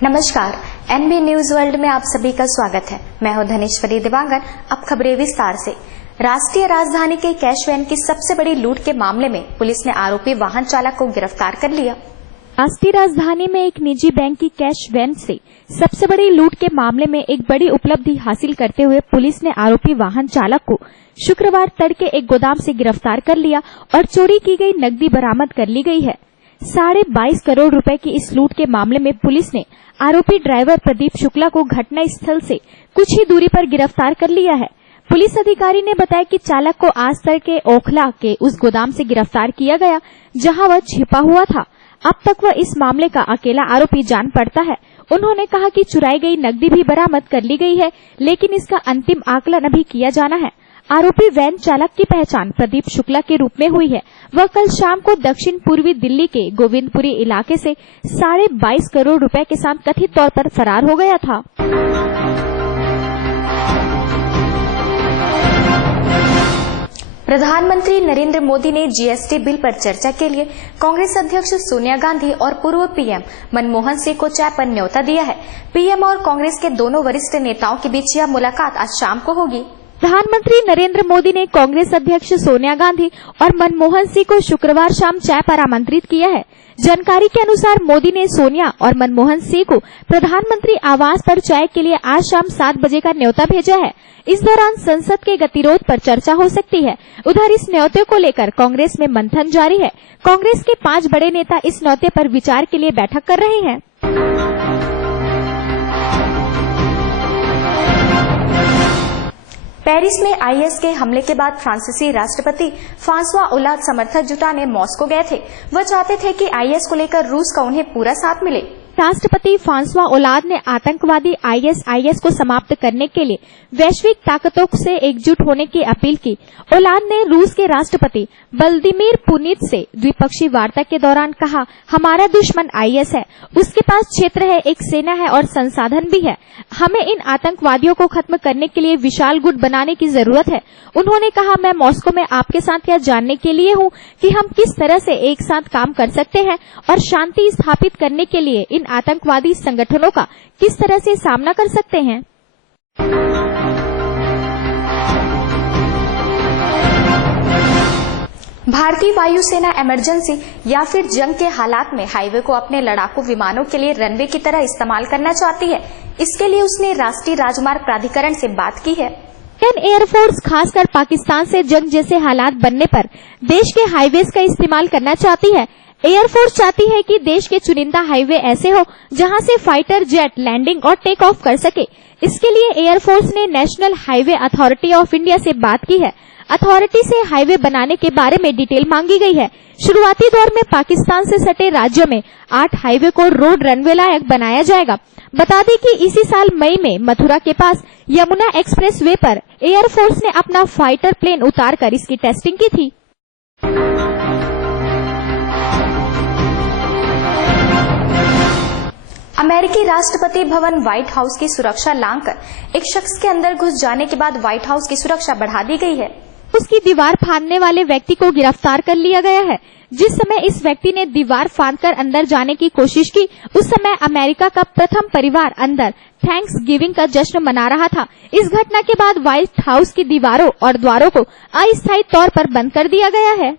नमस्कार, NB news world में आप सभी का स्वागत है। मैं हूं धनेश्वरी दिवांगन। अब खबरें विस्तार से। राष्ट्रीय राजधानी के कैश वैन की सबसे बड़ी लूट के मामले में पुलिस ने आरोपी वाहन चालक को गिरफ्तार कर लिया। राष्ट्रीय राजधानी में एक निजी बैंक की कैश वैन से सबसे बड़ी लूट के मामले में एक बड़ी उपलब्धि हासिल करते हुए पुलिस ने आरोपी वाहन चालक को शुक्रवार तड़के एक गोदाम से गिरफ्तार कर लिया और चोरी की गई नकदी बरामद कर ली गई है। 22.5 करोड़ रुपए की इस लूट के मामले में पुलिस ने आरोपी ड्राइवर प्रदीप शुक्ला को घटना स्थल से कुछ ही दूरी पर गिरफ्तार कर लिया है। पुलिस अधिकारी ने बताया कि चालक को आज तड़के ओखला के उस गोदाम से गिरफ्तार किया गया जहां वह छिपा हुआ था। अब तक वह इस मामले का अकेला आरोपी जान पड़ता है। उन्होंने कहा कि चुराई गई नकदी भी बरामद कर ली गई है, लेकिन इसका अंतिम आकलन अभी किया जाना है। आरोपी वैन चालक की पहचान प्रदीप शुक्ला के रूप में हुई है। वह कल शाम को दक्षिण पूर्वी दिल्ली के गोविंदपुरी इलाके से 22.5 करोड़ रुपए के साथ कथित तौर पर फरार हो गया था। प्रधानमंत्री नरेंद्र मोदी ने जीएसटी बिल पर चर्चा के लिए कांग्रेस अध्यक्ष सोनिया गांधी और पूर्व पीएम मनमोहन सिंह को चाय पर न्योता दिया है। पीएम और कांग्रेस के दोनों वरिष्ठ नेताओं के बीच यह मुलाकात आज शाम को होगी। प्रधानमंत्री नरेंद्र मोदी ने कांग्रेस अध्यक्ष सोनिया गांधी और मनमोहन सिंह को शुक्रवार शाम चाय पर आमंत्रित किया है। जानकारी के अनुसार मोदी ने सोनिया और मनमोहन सिंह को प्रधानमंत्री आवास पर चाय के लिए आज शाम 7 बजे का न्योता भेजा है। इस दौरान संसद के गतिरोध पर चर्चा हो सकती है। उधर इस न्योते को लेकर कांग्रेस में मंथन जारी है। कांग्रेस के 5 बड़े नेता इस न्योते पर विचार के लिए बैठक कर रहे हैं। पेरिस में आईएस के हमले के बाद फ्रांसीसी राष्ट्रपति फ्रांसवा ओलाद समर्थक जुटाने मॉस्को गए थे। वह चाहते थे कि आईएस को लेकर रूस का उन्हें पूरा साथ मिले। राष्ट्रपति फ्रांसवा ओलाद ने आतंकवादी आईएस को समाप्त करने के लिए वैश्विक ताकतों से एकजुट होने की अपील की। ओलाद ने रूस के राष्ट्रपति व्लादिमीर पुतिन से द्विपक्षीय वार्ता के दौरान कहा, हमारा दुश्मन आईएस है, उसके पास क्षेत्र है, एक सेना है और संसाधन भी है। हमें इन आतंकवादियों को खत्म करने के लिए विशाल गुट बनाने की जरूरत है। उन्होंने कहा, मैं मॉस्को में आपके साथ यह जानने के लिए हूँ कि हम किस तरह से एक साथ काम कर सकते हैं और शांति स्थापित करने के लिए इन आतंकवादी संगठनों का किस तरह से सामना कर सकते हैं। भारतीय वायुसेना इमरजेंसी या फिर जंग के हालात में हाईवे को अपने लड़ाकू विमानों के लिए रनवे की तरह इस्तेमाल करना चाहती है। इसके लिए उसने राष्ट्रीय राजमार्ग प्राधिकरण से बात की है। इंडियन एयरफोर्स खासकर पाकिस्तान से जंग जैसे हालात बनने पर देश के हाईवेज का इस्तेमाल करना चाहती है। एयरफोर्स चाहती है कि देश के चुनिंदा हाईवे ऐसे हो जहां से फाइटर जेट लैंडिंग और टेक ऑफ कर सके। इसके लिए एयरफोर्स ने national highway authority of India से बात की है। अथॉरिटी से हाईवे बनाने के बारे में डिटेल मांगी गई है। शुरुआती दौर में पाकिस्तान से सटे राज्यों में 8 हाईवे को रोड रनवे लायक बनाया जाएगा। बता दें कि इसी साल मई में मथुरा के पास यमुना एक्सप्रेस वे पर एयरफोर्स ने अपना फाइटर प्लेन उतारकर इसकी टेस्टिंग की थी। अमेरिकी राष्ट्रपति भवन व्हाइट हाउस की सुरक्षा लांघकर एक शख्स के अंदर घुस जाने के बाद व्हाइट हाउस की सुरक्षा बढ़ा दी गई है। उसकी दीवार फाड़ने वाले व्यक्ति को गिरफ्तार कर लिया गया है। जिस समय इस व्यक्ति ने दीवार फाड़कर अंदर जाने की कोशिश की, उस समय अमेरिका का प्रथम परिवार अंदर थैंक्स गिविंग का जश्न मना रहा था। इस घटना के बाद व्हाइट हाउस की दीवारों और द्वारों को अस्थायी तौर पर बंद कर दिया गया है।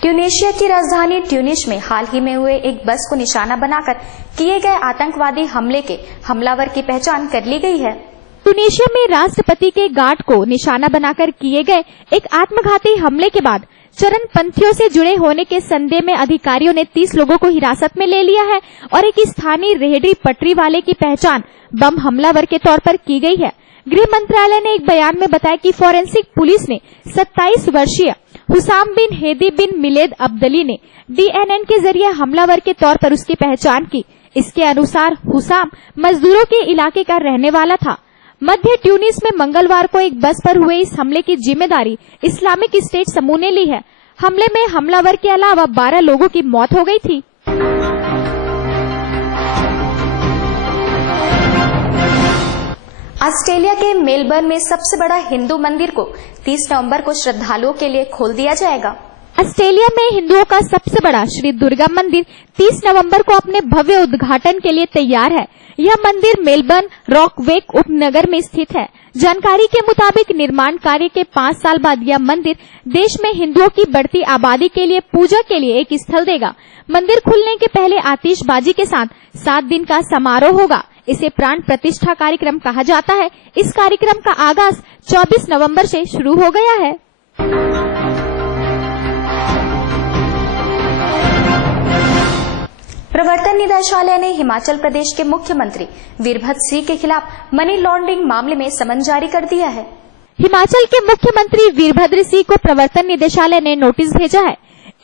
ट्यूनीशिया की राजधानी ट्यूनिस में हाल ही में हुए एक बस को निशाना बनाकर किए गए आतंकवादी हमले के हमलावर की पहचान कर ली गई है। ट्यूनीशिया में राष्ट्रपति के गार्ड को निशाना बनाकर किए गए एक आत्मघाती हमले के बाद चरमपंथियों से जुड़े होने के संदेह में अधिकारियों ने 30 लोगों को हिरासत में ले लिया है और एक स्थानीय रेहड़ी पटरी वाले की पहचान बम हमलावर के तौर पर की गई है। गृह मंत्रालय ने एक बयान में बताया कि फोरेंसिक पुलिस ने 27 वर्षीय हुसाम बिन हेदी बिन मिलेद अब्दली ने डीएनए के जरिए हमलावर के तौर पर उसकी पहचान की। इसके अनुसार हुसाम मजदूरों के इलाके का रहने वाला था। मध्य ट्यूनिस में मंगलवार को एक बस पर हुए इस हमले की जिम्मेदारी इस्लामिक स्टेट समूह ने ली है। हमले में हमलावर के अलावा 12 लोगों की मौत हो गई थी। ऑस्ट्रेलिया के मेलबर्न में सबसे बड़ा हिंदू मंदिर को 30 नवंबर को श्रद्धालुओं के लिए खोल दिया जाएगा। ऑस्ट्रेलिया में हिंदुओं का सबसे बड़ा श्री दुर्गा मंदिर 30 नवंबर को अपने भव्य उद्घाटन के लिए तैयार है। यह मंदिर मेलबर्न रॉकवेक उपनगर में स्थित है। जानकारी के मुताबिक निर्माण कार्य के 5 साल बाद यह मंदिर देश में हिंदुओं की बढ़ती आबादी के लिए पूजा के लिए एक स्थल देगा। मंदिर खुलने के पहले आतिशबाजी के साथ 7 दिन का समारोह होगा। इसे प्राण प्रतिष्ठा कार्यक्रम कहा जाता है। इस कार्यक्रम का आगाज 24 नवंबर से शुरू हो गया है। प्रवर्तन निदेशालय ने हिमाचल प्रदेश के मुख्यमंत्री वीरभद्र सिंह के खिलाफ मनी लॉन्ड्रिंग मामले में समन जारी कर दिया है। हिमाचल के मुख्यमंत्री वीरभद्र सिंह को प्रवर्तन निदेशालय ने नोटिस भेजा है।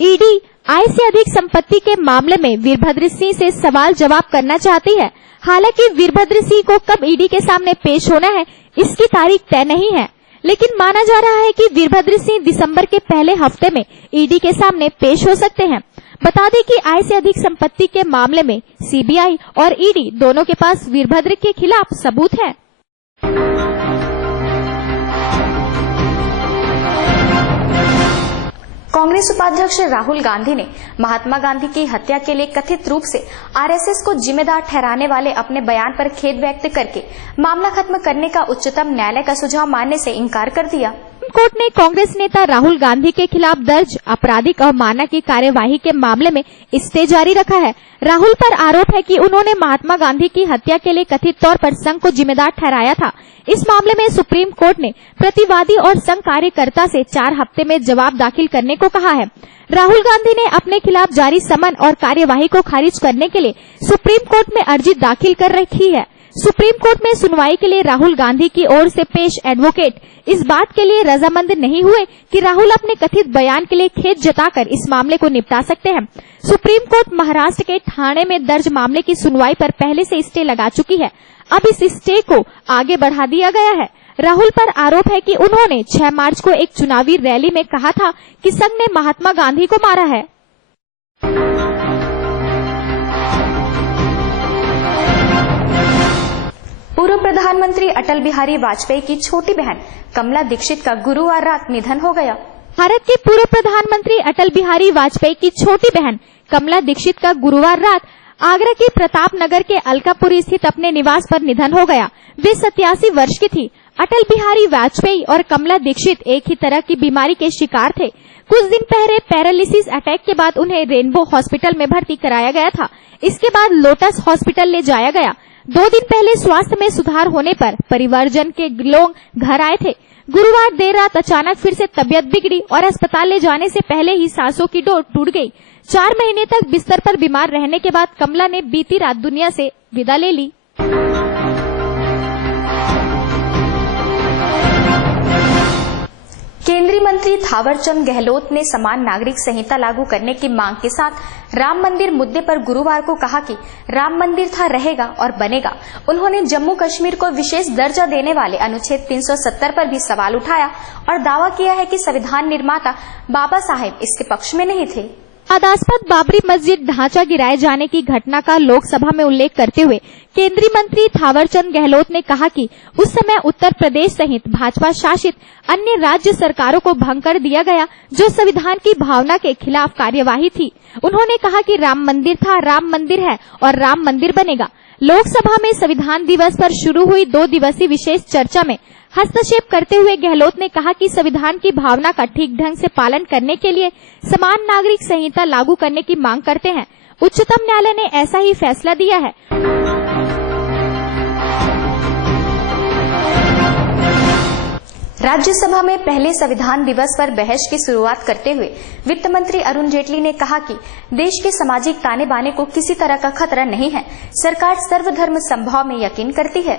ईडी आय से अधिक संपत्ति के मामले में वीरभद्र सिंह से सवाल जवाब करना चाहती है। हालांकि वीरभद्र सिंह को कब ईडी के सामने पेश होना है, इसकी तारीख तय नहीं है, लेकिन माना जा रहा है कि वीरभद्र सिंह दिसंबर के पहले हफ्ते में ईडी के सामने पेश हो सकते हैं। बता दें कि आय से अधिक संपत्ति के मामले में सीबीआई और ईडी दोनों के पास वीरभद्र के खिलाफ सबूत है। कांग्रेस उपाध्यक्ष राहुल गांधी ने महात्मा गांधी की हत्या के लिए कथित रूप से आरएसएस को जिम्मेदार ठहराने वाले अपने बयान पर खेद व्यक्त करके मामला खत्म करने का उच्चतम न्यायालय का सुझाव मानने से इनकार कर दिया। कोर्ट ने कांग्रेस नेता राहुल गांधी के खिलाफ दर्ज आपराधिक अवमानना की कार्यवाही के मामले में स्टे जारी रखा है। राहुल पर आरोप है कि उन्होंने महात्मा गांधी की हत्या के लिए कथित तौर पर संघ को जिम्मेदार ठहराया था। इस मामले में सुप्रीम कोर्ट ने प्रतिवादी और संघ कार्यकर्ता से 4 हफ्ते में जवाब दाखिल करने को कहा है। राहुल गांधी ने अपने खिलाफ जारी समन और कार्यवाही को खारिज करने के लिए सुप्रीम कोर्ट में अर्जी दाखिल कर रखी है। सुप्रीम कोर्ट में सुनवाई के लिए राहुल गांधी की ओर से पेश एडवोकेट इस बात के लिए रजामंद नहीं हुए कि राहुल अपने कथित बयान के लिए खेद जताकर इस मामले को निपटा सकते हैं। सुप्रीम कोर्ट महाराष्ट्र के ठाणे में दर्ज मामले की सुनवाई पर पहले से स्टे लगा चुकी है। अब इस स्टे को आगे बढ़ा दिया गया है। राहुल पर आरोप है कि उन्होंने 6 मार्च को एक चुनावी रैली में कहा था कि संघ ने महात्मा गांधी को मारा है। पूर्व प्रधानमंत्री अटल बिहारी वाजपेयी की छोटी बहन कमला दीक्षित का गुरुवार रात निधन हो गया। भारत के पूर्व प्रधानमंत्री अटल बिहारी वाजपेयी की छोटी बहन कमला दीक्षित का गुरुवार रात आगरा के प्रताप नगर के अलकापुरी स्थित अपने निवास पर निधन हो गया। वे 87 वर्ष की थी। अटल बिहारी वाजपेयी और कमला दीक्षित एक ही तरह की बीमारी के शिकार थे। कुछ दिन पहले पैरालिसिस अटैक के बाद उन्हें रेनबो हॉस्पिटल में भर्ती कराया गया था। इसके बाद लोटस हॉस्पिटल ले जाया गया। 2 दिन पहले स्वास्थ्य में सुधार होने पर परिवारजन के लोग घर आए थे। गुरुवार देर रात अचानक फिर से तबीयत बिगड़ी और अस्पताल ले जाने से पहले ही सांसों की डोर टूट गई। 4 महीने तक बिस्तर पर बीमार रहने के बाद कमला ने बीती रात दुनिया से विदा ले ली। केंद्रीय मंत्री थावरचंद गहलोत ने समान नागरिक संहिता लागू करने की मांग के साथ राम मंदिर मुद्दे पर गुरुवार को कहा कि राम मंदिर था, रहेगा और बनेगा। उन्होंने जम्मू कश्मीर को विशेष दर्जा देने वाले अनुच्छेद 370 पर भी सवाल उठाया और दावा किया है कि संविधान निर्माता बाबा साहेब इसके पक्ष में नहीं थे। विवादास्पद बाबरी मस्जिद ढांचा गिराए जाने की घटना का लोकसभा में उल्लेख करते हुए केंद्रीय मंत्री थावरचंद गहलोत ने कहा कि उस समय उत्तर प्रदेश सहित भाजपा शासित अन्य राज्य सरकारों को भंग कर दिया गया, जो संविधान की भावना के खिलाफ कार्यवाही थी। उन्होंने कहा कि राम मंदिर था, राम मंदिर है और राम मंदिर बनेगा। लोकसभा में संविधान दिवस पर शुरू हुई 2 दिवसीय विशेष चर्चा में हस्तक्षेप करते हुए गहलोत ने कहा कि संविधान की भावना का ठीक ढंग से पालन करने के लिए समान नागरिक संहिता लागू करने की मांग करते हैं। उच्चतम न्यायालय ने ऐसा ही फैसला दिया है। राज्यसभा में पहले संविधान दिवस पर बहस की शुरुआत करते हुए वित्त मंत्री अरुण जेटली ने कहा कि देश के सामाजिक ताने बाने को किसी तरह का खतरा नहीं है। सरकार सर्वधर्म समभाव में यकीन करती है।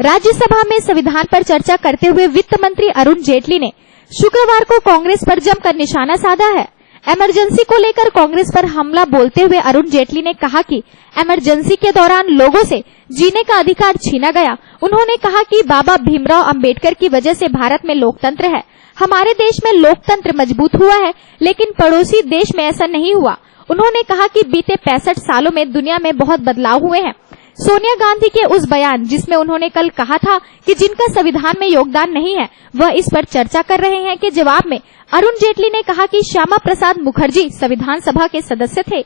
राज्यसभा में संविधान पर चर्चा करते हुए वित्त मंत्री अरुण जेटली ने शुक्रवार को कांग्रेस पर जमकर निशाना साधा है। इमरजेंसी को लेकर कांग्रेस पर हमला बोलते हुए अरुण जेटली ने कहा कि इमरजेंसी के दौरान लोगों से जीने का अधिकार छीना गया। उन्होंने कहा कि बाबा भीमराव अंबेडकर की वजह से भारत में लोकतंत्र है। हमारे देश में लोकतंत्र मजबूत हुआ है, लेकिन पड़ोसी देश में ऐसा नहीं हुआ। उन्होंने कहा कि बीते 65 सालों में दुनिया में बहुत बदलाव हुए हैं। सोनिया गांधी के उस बयान जिसमें उन्होंने कल कहा था कि जिनका संविधान में योगदान नहीं है वह इस पर चर्चा कर रहे हैं के जवाब में अरुण जेटली ने कहा कि श्यामा प्रसाद मुखर्जी संविधान सभा के सदस्य थे।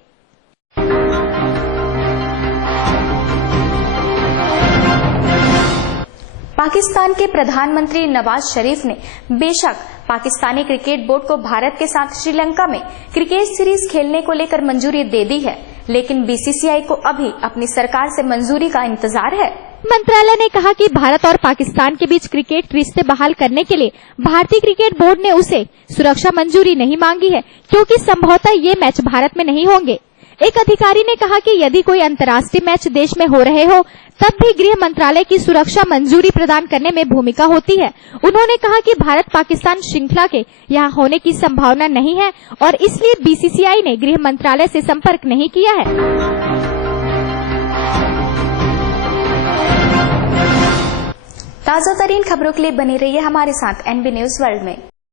पाकिस्तान के प्रधानमंत्री नवाज शरीफ ने बेशक पाकिस्तानी क्रिकेट बोर्ड को भारत के साथ श्रीलंका में क्रिकेट सीरीज खेलने को लेकर मंजूरी दे दी है, लेकिन बीसीसीआई को अभी अपनी सरकार से मंजूरी का इंतजार है। मंत्रालय ने कहा कि भारत और पाकिस्तान के बीच क्रिकेट रिश्ते बहाल करने के लिए भारतीय क्रिकेट बोर्ड ने उसे सुरक्षा मंजूरी नहीं मांगी है, क्योंकि संभवतः ये मैच भारत में नहीं होंगे। एक अधिकारी ने कहा कि यदि कोई अंतर्राष्ट्रीय मैच देश में हो रहे हो तब भी गृह मंत्रालय की सुरक्षा मंजूरी प्रदान करने में भूमिका होती है। उन्होंने कहा कि भारत पाकिस्तान श्रृंखला के यहाँ होने की संभावना नहीं है और इसलिए बीसीसीआई ने गृह मंत्रालय से संपर्क नहीं किया है। ताजा तरीन खबरों के लिए बने रहिए हमारे साथ एनबी न्यूज वर्ल्ड में।